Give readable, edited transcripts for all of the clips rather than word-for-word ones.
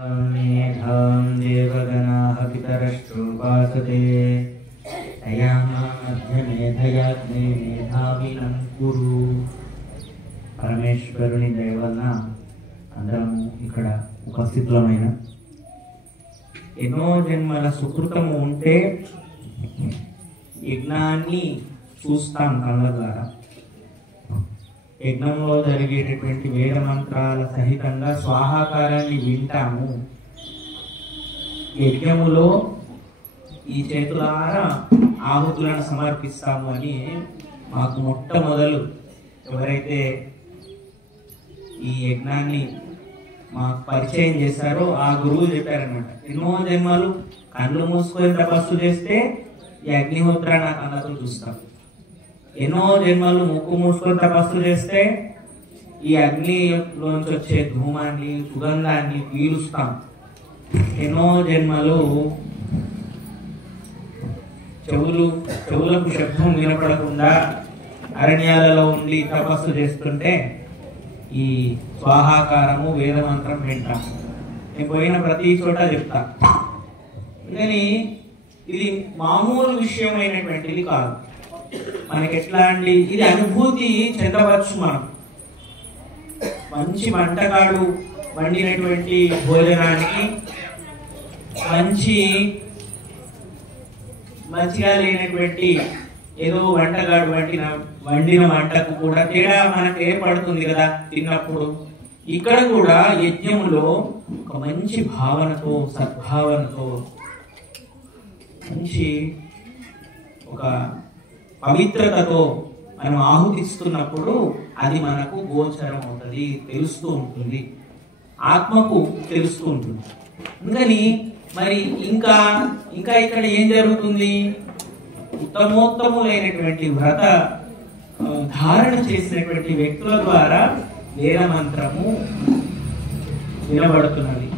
मेधां देवगणाः पितरश्चोपासते तया मध्यमेधयाग्ने मेधाविनं कुरु. పరమేశ్వరుని దయ వలన అందరము ఇక్కడ ఉపస్థితులమైన ఎన్నో జన్మల సుకృతము ఉంటే యజ్ఞాన్ని చూస్తాం కళ్ళ ద్వారా. యజ్ఞంలో జరిగేటటువంటి వేద మంత్రాల సహితంగా స్వాహాకారాన్ని వింటాము. యజ్ఞములో ఈ చేతులారా ఆహుతులను సమర్పిస్తాము అని మాకు మొట్టమొదలు ఎవరైతే ఈ యజ్ఞాన్ని మాకు పరిచయం చేశారో ఆ గురువు చెప్పారనమాట. ఎన్నో జన్మలు కళ్ళు మూసుకొని తపస్సు చేస్తే ఈ అగ్నిహోత్రాన్ని నా కళ్ళతో చూస్తాం. ఎన్నో జన్మలు ముక్కు మూసుకొని తపస్సు చేస్తే ఈ అగ్నిలోంచి వచ్చే ధూమాన్ని సుగంధాన్ని పీలుస్తాం. ఎన్నో జన్మలు చెవులకు శబ్దం వినపడకుండా అరణ్యాలలో ఉండి తపస్సు చేస్తుంటే ఈ స్వాహాకారము వేదమంత్రం వింటాం. నేను పోయిన ప్రతి చోట చెప్తా. కానీ ఇది మామూలు విషయమైనటువంటిది కాదు. మనకి ఎట్లా అండి, ఇది అనుభూతి చెందవచ్చు. మనం మంచి వంటకాడు వండినటువంటి భోజనానికి మంచిగా లేనటువంటి ఏదో వంటగాడు వండిన వంటకు కూడా తేడా మనకు ఏర్పడుతుంది కదా తిన్నప్పుడు. ఇక్కడ కూడా యజ్ఞములో ఒక మంచి భావనతో, సద్భావనతో, మంచి ఒక పవిత్రతతో మనం ఆహుతిస్తున్నప్పుడు అది మనకు గోచరం అవుతుంది, తెలుస్తూ ఉంటుంది, ఆత్మకు తెలుస్తూ ఉంటుంది. అందుకని మరి ఇంకా ఇక్కడ ఏం జరుగుతుంది? ఉత్తమోత్తములైనటువంటి వ్రత ధారణ చేసినటువంటి వ్యక్తుల ద్వారా వేద మంత్రము వినబడుతున్నది.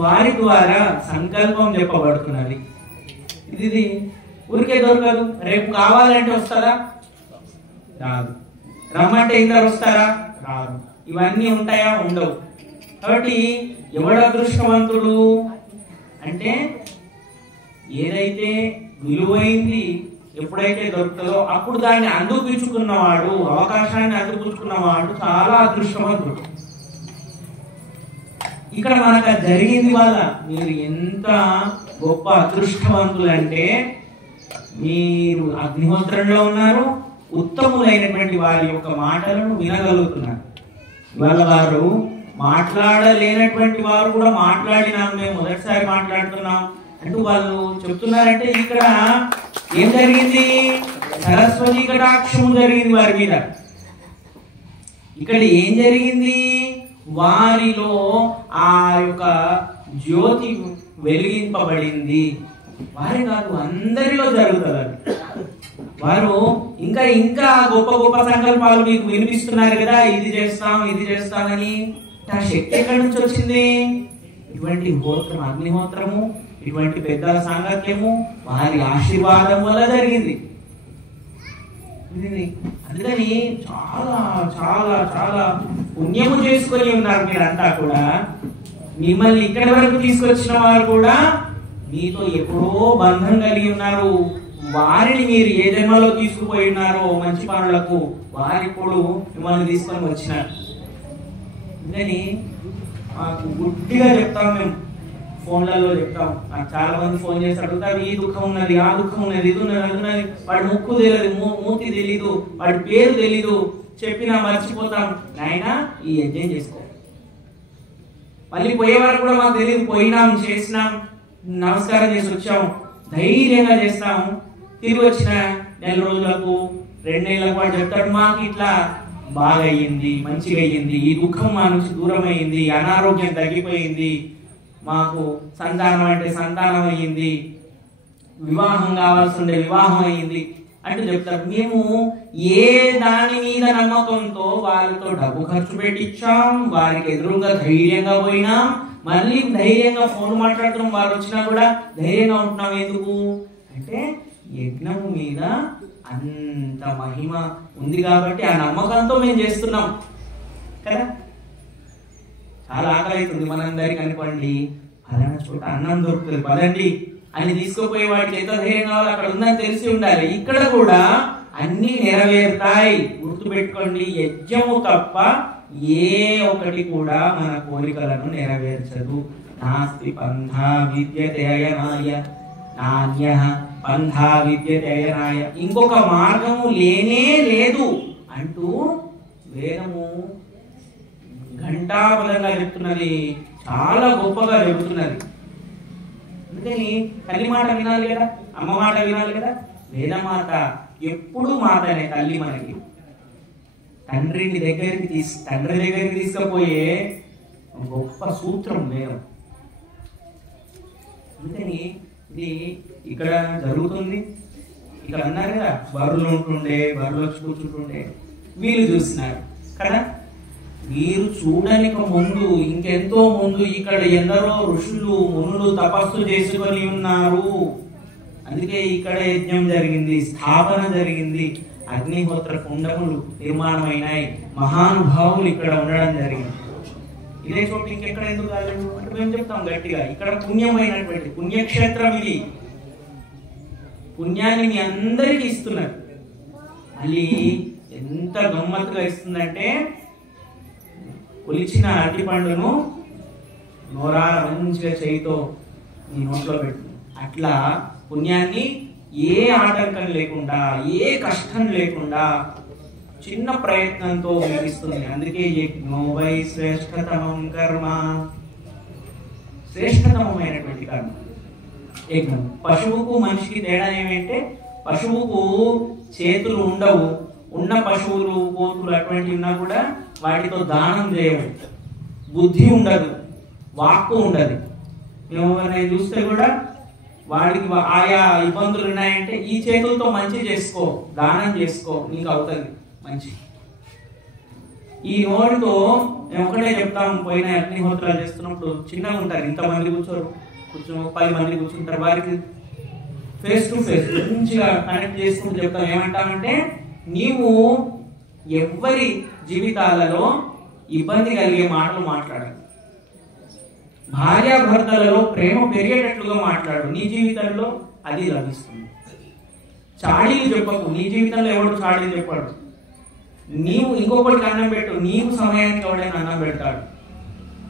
వారి ద్వారా సంకల్పం చెప్పబడుతున్నది. ఇది ఊరికే దొరకదు. రేపు కావాలంటే వస్తారా? రాదు. రమ్మంటే ఇందరు వస్తారా? రాదు. ఇవన్నీ ఉంటాయా? ఉండవు. కాబట్టి ఎవడు అదృష్టవంతుడు అంటే ఏదైతే విలువైంది ఎప్పుడైతే దొరుకుతుందో అప్పుడు దాన్ని అందిపుచ్చుకున్నవాడు, అవకాశాన్ని అందిపుచ్చుకున్నవాడు చాలా అదృష్టవంతుడు. ఇక్కడ మనకు జరిగింది వల్ల మీరు ఎంత గొప్ప అదృష్టవంతులు అంటే మీరు అగ్నిహోత్రంలో ఉన్నారు, ఉత్తములైనటువంటి వారి యొక్క మాటలను వినగలుగుతున్నారు. ఇవాళ వారు మాట్లాడలేనటువంటి వారు కూడా మాట్లాడినాం, మేము మొదటిసారి మాట్లాడుతున్నాం అంటూ వాళ్ళు చెప్తున్నారంటే ఇక్కడ ఏం జరిగింది? సరస్వతి కటాక్షము జరిగింది వారి మీద. ఇక్కడ ఏం జరిగింది? వారిలో ఆ యొక్క జ్యోతి వెలిగింపబడింది. వారి కాదు, అందరిలో జరుగుతుంది అది. వారు ఇంకా గొప్ప గొప్ప సంకల్పాలు మీకు వినిపిస్తున్నారు కదా, ఇది చేస్తామని. ఆ శక్తి ఎక్కడి నుంచి వచ్చింది? ఇటువంటి హోత్రం, అగ్నిహోత్రము, ఇటువంటి పెద్దల సాంగత్యము వారి ఆశీర్వాదం వల్ల జరిగింది. అందుకని చాలా చాలా చాలా పుణ్యము చేసుకొని ఉన్నారు మీరంతా కూడా. మిమ్మల్ని ఇక్కడి వరకు తీసుకొచ్చిన వారు కూడా మీతో ఎప్పుడో బంధం కలిగి ఉన్నారు. వారిని మీరు ఏ జన్మలో తీసుకుపోయి ఉన్నారో మంచి పనులకు, వారిప్పుడు మిమ్మల్ని తీసుకొని వచ్చినారు. అందుకని మాకు గుడ్డిగా చెప్తాం, మేము ఫోన్లలో చెప్తాం. నాకు చాలా మంది ఫోన్ చేసి అడుగుతారు, ఈ దుఃఖం ఉన్నది, ఆ దుఃఖం ఉన్నది, ఇది ఉన్నది, అది ఉన్నది. వాడి ముక్కు తెలియదు, మూతి తెలీదు, వాడి పేరు తెలీదు, చెప్పినా మర్చిపోతాం. నాయన ఈ యజ్ఞం చేసుకో. మళ్ళీ పోయేవారు కూడా మాకు తెలియదు, పోయినాం, చేసినాం, నమస్కారం చేసి వచ్చాము, ధైర్యంగా చేస్తాము. తిరిగి వచ్చిన 4 రోజులకు 2 నెలలకు వాడు చెప్తాడు, మాకు ఇట్లా బాగా అయ్యింది, మంచిగా అయ్యింది, ఈ దుఃఖం మా నుంచి దూరం అయ్యింది, అనారోగ్యం తగ్గిపోయింది, మాకు సంతానం అంటే సంతానం అయ్యింది, వివాహం కావాల్సి ఉండే వివాహం అయ్యింది అంటూ చెప్తారు. మేము ఏ దాని మీద నమ్మకంతో వారితో డబ్బు ఖర్చు పెట్టించాం, వారికి ఎదురుగా ధైర్యంగా పోయినాం, మళ్ళీ ధైర్యంగా ఫోన్ మాట్లాడుతున్నాం. వారు వచ్చినా కూడా ధైర్యంగా ఉంటున్నాం. ఎందుకు అంటే యజ్ఞం మీద అంత మహిమ ఉంది కాబట్టి ఆ నమ్మకంతో మేము చేస్తున్నాం కదా. చాలా ఆకలి అవుతుంది మనందరికి అనుకోండి, ఫలానా చోట అన్నం దొరుకుతుంది పదండి అని తీసుకుపోయి వాటికి ఎంత ధైర్యం కావాలో అక్కడ ఉందని తెలిసి ఉండాలి. ఇక్కడ కూడా అన్ని నెరవేరుతాయి. గుర్తుపెట్టుకోండి, యజ్ఞము తప్ప ఏ ఒకటి కూడా మన కోరికలను నెరవేర్చదు. నాస్తి పంథా విద్యతే అయనాయ నాన్యః పంథా విద్యతే అయనాయ, ఇంకొక మార్గము లేనే లేదు అంటూ వేదము ఘంటాపదంగా చెప్తున్నది, చాలా గొప్పగా చెబుతున్నది. అందుకని తల్లి మాట వినాలి కదా, అమ్మ మాట వినాలి కదా. వేదమాత ఎప్పుడు మాతనే తల్లి మనకి. తండ్రి దగ్గరికి తీసుకుపోయే గొప్ప సూత్రం వేదం. అందుకని ఇది ఇక్కడ జరుగుతుంది. ఇక్కడ అన్నారు కదా, బరువులు ఉంటుండే, బరువులు వచ్చి కూర్చుంటుండే, వీళ్ళు చూసినారు కదా. వీరు చూడనిక ముందు, ఇంకెంతో ముందు ఇక్కడ ఎందరో ఋషులు మునులు తపస్సు చేసుకొని ఉన్నారు. అందుకే ఇక్కడ యజ్ఞం జరిగింది, స్థాపన జరిగింది, అగ్నిహోత్ర కుండములు నిర్మాణం అయినాయి, మహానుభావులు ఇక్కడ ఉండడం జరిగింది. ఇదే చోటు ఇంకెక్కడ ఎందుకు కాలేదు అంటే మేము చెప్తాం గట్టిగా, ఇక్కడ పుణ్యమైనటువంటి పుణ్యక్షేత్రం ఇది. పుణ్యాన్ని మీ అందరికీ ఇస్తున్నారు. మళ్ళీ ఎంత గమ్మత్తుగా ఇస్తుందంటే, కొలిచిన అరటి పండును నోరాల మంచిగా చేయితో నీ నోట్లో పెట్టు. అట్లా పుణ్యాన్ని ఏ ఆటంకం లేకుండా, ఏ కష్టం లేకుండా చిన్న ప్రయత్నంతో ముగిస్తుంది. అందుకే యజ్ఞో వై శ్రేష్టతమం కర్మ, శ్రేష్టతమైనటువంటి కర్మ యజ్ఞం. పశువుకు మనిషికి తేడా ఏమంటే, పశువుకు చేతులు ఉండవు, ఉన్న పశువులు కోతులు అటువంటివి ఉన్నా కూడా వాటితో దానం చేయవు, బుద్ధి ఉండదు, వాక్కు ఉండదు. ఎవరైనా చూస్తే కూడా వాడికి ఆయా ఇబ్బందులు ఉన్నాయంటే, ఈ చేతులతో మంచి చేసుకో, దానం చేసుకో, నీకు అవుతుంది మంచి. ఈ నోటితో మేము ఒకటే చెప్తాము, పోయిన అగ్నిహోత్రాలు చేస్తున్నప్పుడు చిన్నగా ఉంటారు, ఇంతమంది కూర్చోరు, 10 మంది కూర్చుంటారు, వారికి ఫేస్ టు ఫేస్ మంచిగా కనెక్ట్ చేసుకుంటూ చెప్తాం. ఏమంటామంటే, నీవు ఎవ్వరి జీవితాలలో ఇబ్బంది కలిగే మాటలు మాట్లాడాలి, భార్యాభర్తలలో ప్రేమ పెరిగేటట్లుగా మాట్లాడు, నీ జీవితంలో అది లభిస్తుంది. చాడీలు చెప్పకు, నీ జీవితంలో ఎవడు చాడీలు చెప్పాడు. నీవు ఇంకొకటికి అన్నం పెట్టు, నీవు సమయానికి ఎవడైనా అన్నం పెడతాడు.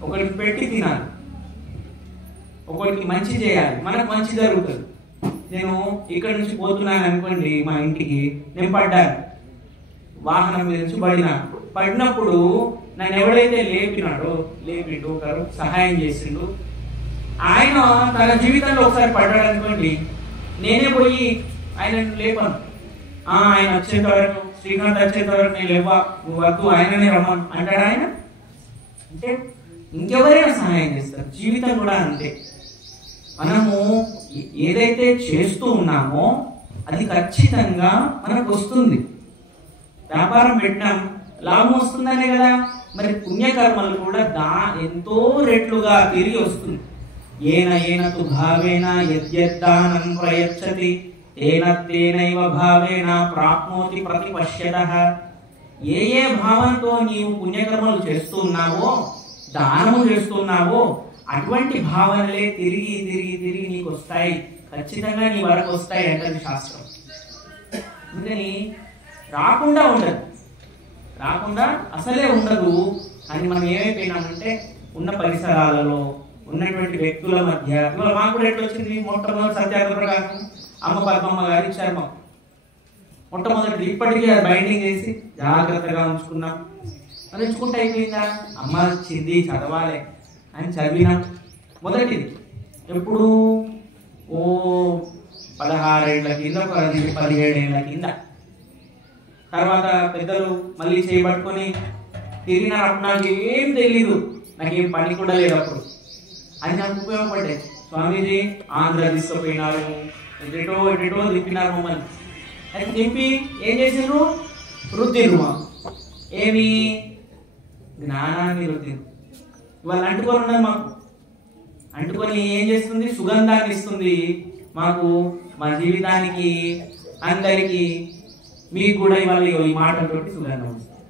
ఒకరికి పెట్టి తినాలి, ఒకరికి మంచి చేయాలి, మనకు మంచి జరుగుతుంది. నేను ఇక్కడి నుంచి పోతున్నాను అనుకోండి, మా ఇంటికి నేను పడ్డాను, వాహనం మీద నుంచి పడినప్పుడు నన్ను ఎవడైతే లేపిండు ఒకరు సహాయం చేసిండు, ఆయన తన జీవితంలో ఒకసారి పడ్డాడు అనుకోండి, నేనే పోయి ఆయనను లేపాను. ఆయన వచ్చేంత వరకు, శ్రీకాంత్ వచ్చేంత వరకు నేను లేవా, నువ్వు వద్దు, ఆయననే రమ్మను అంటాడు ఆయన. అంటే ఇంకెవరైనా సహాయం చేస్తారు. జీవితం కూడా అంతే. మనము ఏదైతే చేస్తూ ఉన్నామో అది ఖచ్చితంగా మనకు వస్తుంది. వ్యాపారం పెట్టినాం, లాభం వస్తుందనే కదా. మరి పుణ్యకర్మలు కూడా ఎంతో రెట్లుగా తిరిగి వస్తుంది. ఏనతు భావేన యద్యద్దానం ప్రయచ్చతి తేనైవ భావేన ప్రాప్నోతి ప్రతిపశ్యతః. ఏ భావంతో నీవు పుణ్యకర్మలు చేస్తున్నావో, దానము చేస్తున్నావో, అటువంటి భావనలే తిరిగి తిరిగి తిరిగి నీకు వస్తాయి, ఖచ్చితంగా నీ వరకు వస్తాయి అంటది శాస్త్రం. అందుకని రాకుండా ఉండదు, రాకుండా అసలే ఉండదు. అని మనం ఏమైపోయినామంటే, ఉన్న పరిసరాలలో ఉన్నటువంటి వ్యక్తుల మధ్య, ఇవాళ మాకు కూడా ఎట్లా వచ్చింది, మొట్టమొదటి సత్యాగ్రహ ప్రకాశం అమ్మ పద్మమ్మ గారి ఇచ్చారు మాకు మొట్టమొదటి. ఇప్పటికీ అది బైండింగ్ చేసి జాగ్రత్తగా ఉంచుకున్నాం. అది ఉంచుకుంటే అయిపోయిందా, అమ్మ ఇచ్చింది చదవాలి అని చదివినాం. మొదటిది ఎప్పుడు 16 ఏళ్ల కింద, 17 ఏళ్ల కింద. తర్వాత పెద్దలు మళ్ళీ చేయబట్టుకొని తిరిగినారు. నాకు ఏం తెలీదు, నాకేం పని కూడా లేదు అప్పుడు. అది నాకు ఉపయోగపడ్డాయి. స్వామీజీ ఆంధ్ర తీసుకుపోయినారు, ఎటో తిప్పినారు మమ్మల్ని. అది తిప్పి ఏం చేసిండ్రు, రుద్దిరు మాకు. ఏమి జ్ఞానాన్ని రుద్దిరు. వాళ్ళు అంటుకొని ఉన్నారు మాకు. అంటుకొని ఏం చేస్తుంది, సుగంధాన్ని ఇస్తుంది మాకు, మా జీవితానికి, అందరికీ. మీకు కూడా ఇవాళ ఈ మాటలతోటి సుగంధం వస్తుంది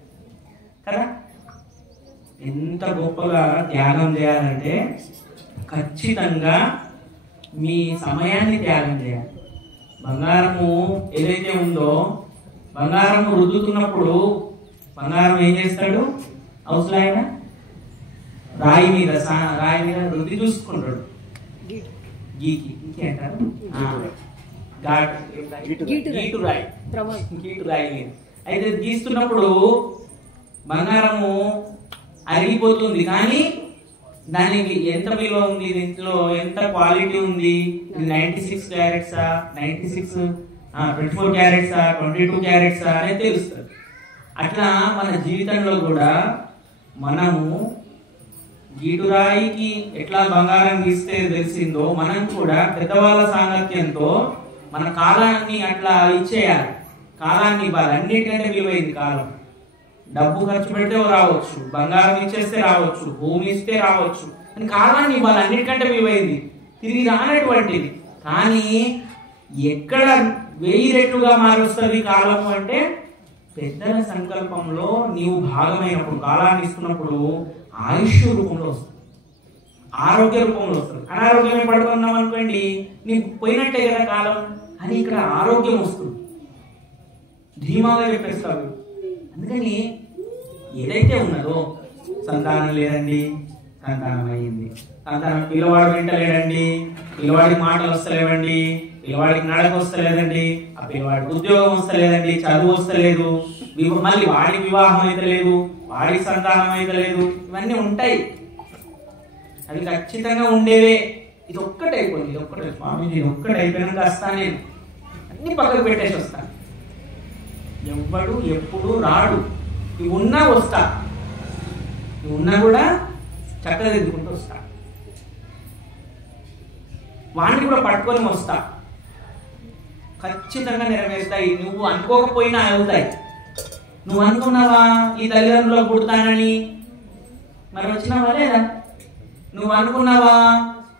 కదా. ఎంత గొప్పగా త్యాగం చేయాలంటే ఖచ్చితంగా మీ సమయాన్ని త్యాగం చేయాలి. బంగారము ఏదైతే ఉందో, బంగారము రుద్దుతున్నప్పుడు బంగారం ఏం చేస్తాడు? అవసరం ఆయన రాయి మీద రుద్ది చూసుకుంటాడు. గీకి అంటారు, గీటు రాయి మీద. అయితే గీస్తున్నప్పుడు బంగారము అరిగిపోతుంది, కానీ దానికి ఎంత విలువ ఉంది, దీంట్లో ఎంత క్వాలిటీ ఉంది, 96 క్యారెట్సా, 24 క్యారెట్సా, 22 క్యారెట్సా అనేది తెలుస్తుంది. అట్లా మన జీవితంలో కూడా మనము గీటురాయికి ఎట్లా బంగారం గీస్తే తెలిసిందో, మనం కూడా పెద్దవాళ్ళ సాంగత్యంతో మన కాలాన్ని అట్లా ఇచ్చేయాలి. కాలాన్ని ఇవ్వాలి. అన్నిటికంటే విలువైంది కాలం. డబ్బు ఖర్చు పెడితే రావచ్చు, బంగారం ఇచ్చేస్తే రావచ్చు, భూమి ఇస్తే రావచ్చు, అని కాలాన్ని ఇవ్వాలి. అన్నిటికంటే విలువైంది, తిరిగి రానటువంటిది. కానీ ఎక్కడ 1000 రెట్లుగా మారుస్తుంది కాలము అంటే, పెద్దల సంకల్పంలో నీవు భాగమైనప్పుడు, కాలాన్ని ఇస్తున్నప్పుడు ఆయుష్ రూపంలో వస్తుంది, ఆరోగ్య రూపంలో వస్తుంది. అనారోగ్యమే పడుకున్నాం అనుకోండి, నీకు పోయినట్టే కదా కాలం అని ఇక్కడ ఆరోగ్యం వస్తుంది, ధీమాగా చెప్పేస్తావు. అందుకని ఏదైతే ఉన్నదో, సంతానం లేదండి, సంతానం అయ్యింది. సంతానం పిల్లవాడు వింటలేడండి, పిల్లవాడికి మాటలు వస్తలేవండి, పిల్లవాడికి నడక వస్తలేదండి, ఆ పిల్లవాడికి ఉద్యోగం వస్తలేదండి, చదువు వస్తలేదు, మళ్ళీ వాడికి వివాహం అయితే లేదు, వాడికి సంతానం అయితే లేదు. ఇవన్నీ ఉంటాయి, అవి ఖచ్చితంగా ఉండేవే. ఇది ఒక్కటే అయిపోయింది, ఇది ఒక్కటే స్వామీజీ, ఇది ఒక్కటి అయిపోయినాక వస్తాను, నేను అన్ని పక్కకు పెట్టేసి వస్తాను. ఎవ్వడు ఎప్పుడు రాడు, ఇవి ఉన్నా వస్తా, ఇవి ఉన్నా కూడా చక్కగా దిద్దుకుంటూ వస్తా, వాడిని కూడా పట్టుకొని వస్తా, ఖచ్చితంగా నెరవేరుతాయి. నువ్వు అనుకోకపోయినా అవుతాయి. నువ్వు అనుకున్నావా ఈ తల్లిదండ్రులు పుడతానని, మరి వచ్చినావా లేదా? నువ్వు అనుకున్నావా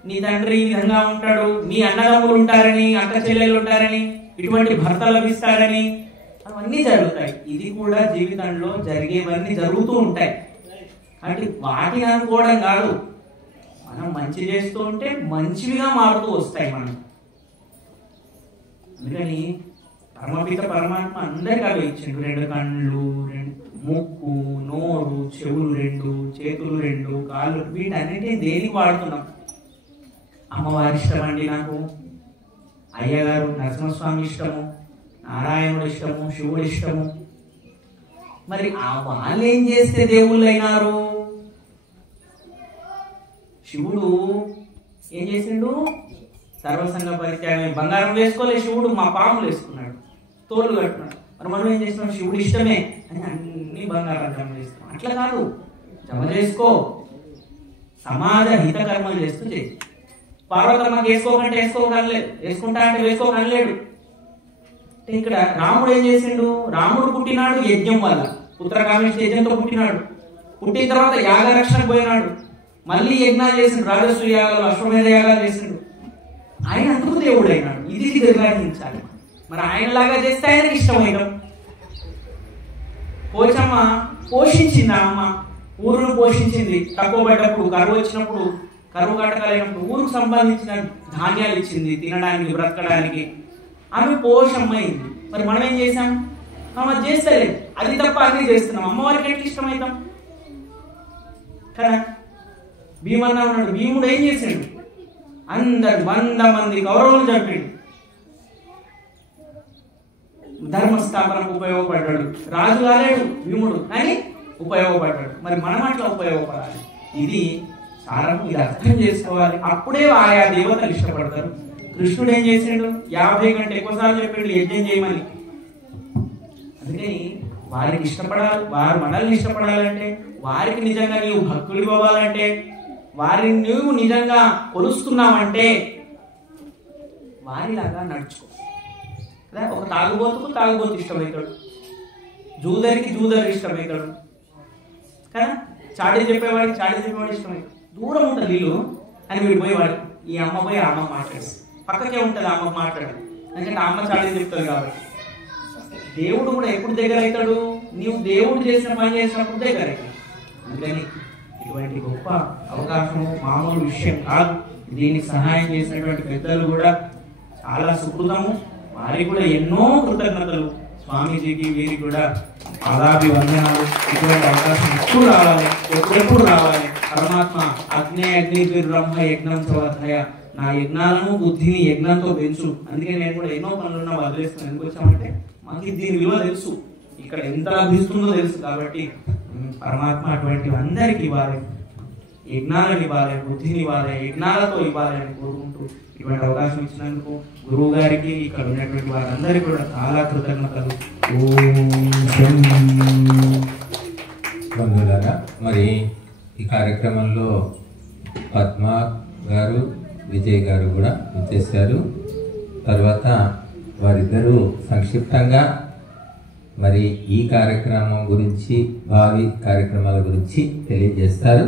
నీ తండ్రి ఈ విధంగా ఉంటాడు, మీ అన్నదమ్ములు ఉంటారని, అక్క చెల్లెలు ఉంటారని, ఇటువంటి భర్త లభిస్తాడని, అవన్నీ జరుగుతాయి. ఇది కూడా జీవితంలో జరిగేవన్నీ జరుగుతూ ఉంటాయి. కాబట్టి వాటిని అనుకోవడం కాదు, మనం మంచి చేస్తూ ఉంటే మంచివిగా మారుతూ వస్తాయి మనం. అందుకని పరమపిత పరమాత్మ అందరికీ అవి ఇచ్చిండు. 2 కళ్ళు, ముక్కు, నోరు, చెవులు 2, చేతులు 2, కాళ్ళు, వీటన్నిటిని దేనికి వాడుతున్నాం? అమ్మవారి ఇష్టం అండి నాకు, అయ్యగారు నరసింహస్వామి ఇష్టము, నారాయణుడు ఇష్టము, శివుడు ఇష్టము. మరి ఆ వాళ్ళు ఏం చేస్తే దేవుళ్ళు అయినారు? శివుడు ఏం చేసిండు? సర్వసంగ పరిత్యాగం. బంగారం వేసుకోలే శివుడు, మా పాములు వేసుకున్నాడు, తోలు కట్టున్నాడు. మరి మనం ఏం చేస్తున్నాం? శివుడు ఇష్టమే అని అన్ని బంగారం జమ చేస్తున్నాం. అట్లా కాదు, జమ చేసుకో, సమాజ హిత కర్మలు చేస్తూ చేయి. పార్వతమ్మకి వేసుకోకంటే వేసుకోగలలేదు, వేసుకుంటా అంటే వేసుకోగలలేడు. ఇక్కడ రాముడు ఏం చేసిండు? రాముడు పుట్టినాడు యజ్ఞం వల్ల, పుత్రకామేష్టి యజ్ఞంతో పుట్టినాడు. పుట్టిన తర్వాత యాగరక్షణకు పోయినాడు, మళ్ళీ యజ్ఞాలు చేసిండు, రాజస్వ యాగాలు, అశ్వమేధ యాగాలు చేసిండు. ఆయన అందుకు దేవుడు అయినాడు. ఇది నిర్వహించాలి. మరి ఆయనలాగా చేస్తే ఆయనకి ఇష్టమైనాం. పోచమ్మ పోషించింది, అమ్మ ఊరును పోషించింది. తక్కువ పడ్డప్పుడు, కరువు వచ్చినప్పుడు, కరువు కట్టకలేనప్పుడు ఊరుకు సంబంధించిన ధాన్యాలు ఇచ్చింది తినడానికి, బ్రతకడానికి. ఆమె పోషమ్మైంది. మరి మనం ఏం చేసాం? ఆమె చేస్తలేదు, అది తప్ప అన్ని చేస్తున్నాం. అమ్మవారికి ఎట్లా ఇష్టమవుతాం కదా? భీమన్న ఉన్నాడు, భీముడు ఏం చేశాడు? అందరు 100 మంది కౌరవులు చంపాడు, ధర్మస్థాపనకు ఉపయోగపడ్డాడు. రాజు కాలేడు భీముడు, కానీ ఉపయోగపడ్డాడు. మరి మనం అట్లా ఉపయోగపడాలి. ఇది సారం, ఇది అర్థం చేసుకోవాలి. అప్పుడే ఆయా దేవతలు ఇష్టపడతారు. కృష్ణుడు ఏం చేసాడు? 50 కంటే ఎక్కువ సార్లు చెప్పాడు యజ్ఞం చేయమని. అందుకని వారికి ఇష్టపడాలి, వారు మనల్ని ఇష్టపడాలంటే, వారికి నిజంగా నీవు భక్తులు ఇవ్వాలంటే, వారిని నువ్వు నిజంగా కొలుస్తున్నావంటే వారిలాగా నడుచుకో. ఒక తాగుబోతుకు తాగుబోతు ఇష్టమవుతాడు, జూదరికి జూదరు ఇష్టమవుతాడు కదా, చాడీ చెప్పేవాడికి చాడీ చెప్పేవాడు ఇష్టమవుతాడు. దూరం ఉంటుంది ఇల్లు అని వీడు పోయేవాడు, ఈ అమ్మ పోయి ఆ అమ్మ మాట్లాడేసి పక్కకే ఉంటుంది, అమ్మ మాట్లాడు, ఎందుకంటే ఆ అమ్మ చాడీ చెప్తుంది కాబట్టి. దేవుడు కూడా ఎప్పుడు దగ్గర అవుతాడు? నీవు దేవుడు చేసిన పని చేసినప్పుడు దగ్గర అవుతాడు. అందుకని ఇటువంటి గొప్ప అవకాశము మామూలు విషయం కాదు. దీనికి సహాయం చేసినటువంటి పెద్దలు కూడా చాలా సుకృతము. వారికి కూడా ఎన్నో కృతజ్ఞతలు. స్వామీజీకి వీరికి కూడా పాదాభివందనాలు. ఇటువంటి అవకాశం ఎప్పుడు రావాలి, ఎప్పుడెప్పుడు రావాలి. పరమాత్మ అగ్ని బ్రహ్మ యజ్ఞం చవధయ, నా యజ్ఞాలను బుద్ధిని యజ్ఞంతో పెంచు. అందుకే నేను కూడా ఎన్నో పనులున్నా వదిలేస్తున్నాను. ఎందుకు వచ్చామంటే మనకి దీని విలువ తెలుసు, ఇక్కడ ఎంత లభిస్తుందో తెలుసు. కాబట్టి పరమాత్మ అటువంటి అందరికి ఇవ్వాలి, యజ్ఞాలను ఇవ్వాలి, బుద్ధిని ఇవ్వాలి, యజ్ఞాలతో ఇవ్వాలి అని కోరుకుంటూ ఇటువంటి అవకాశం ఇచ్చినందుకు గురువు గారికి, ఇక్కడ ఉన్నటువంటి వారందరికీ కూడా చాలా కృతజ్ఞతలు. బంధువులారా, మరి ఈ కార్యక్రమంలో పద్మ గారు, విజయ్ గారు కూడా వచ్చేసారు. తర్వాత వారిద్దరూ సంక్షిప్తంగా మరి ఈ కార్యక్రమం గురించి, భావి కార్యక్రమాల గురించి తెలియజేస్తారు.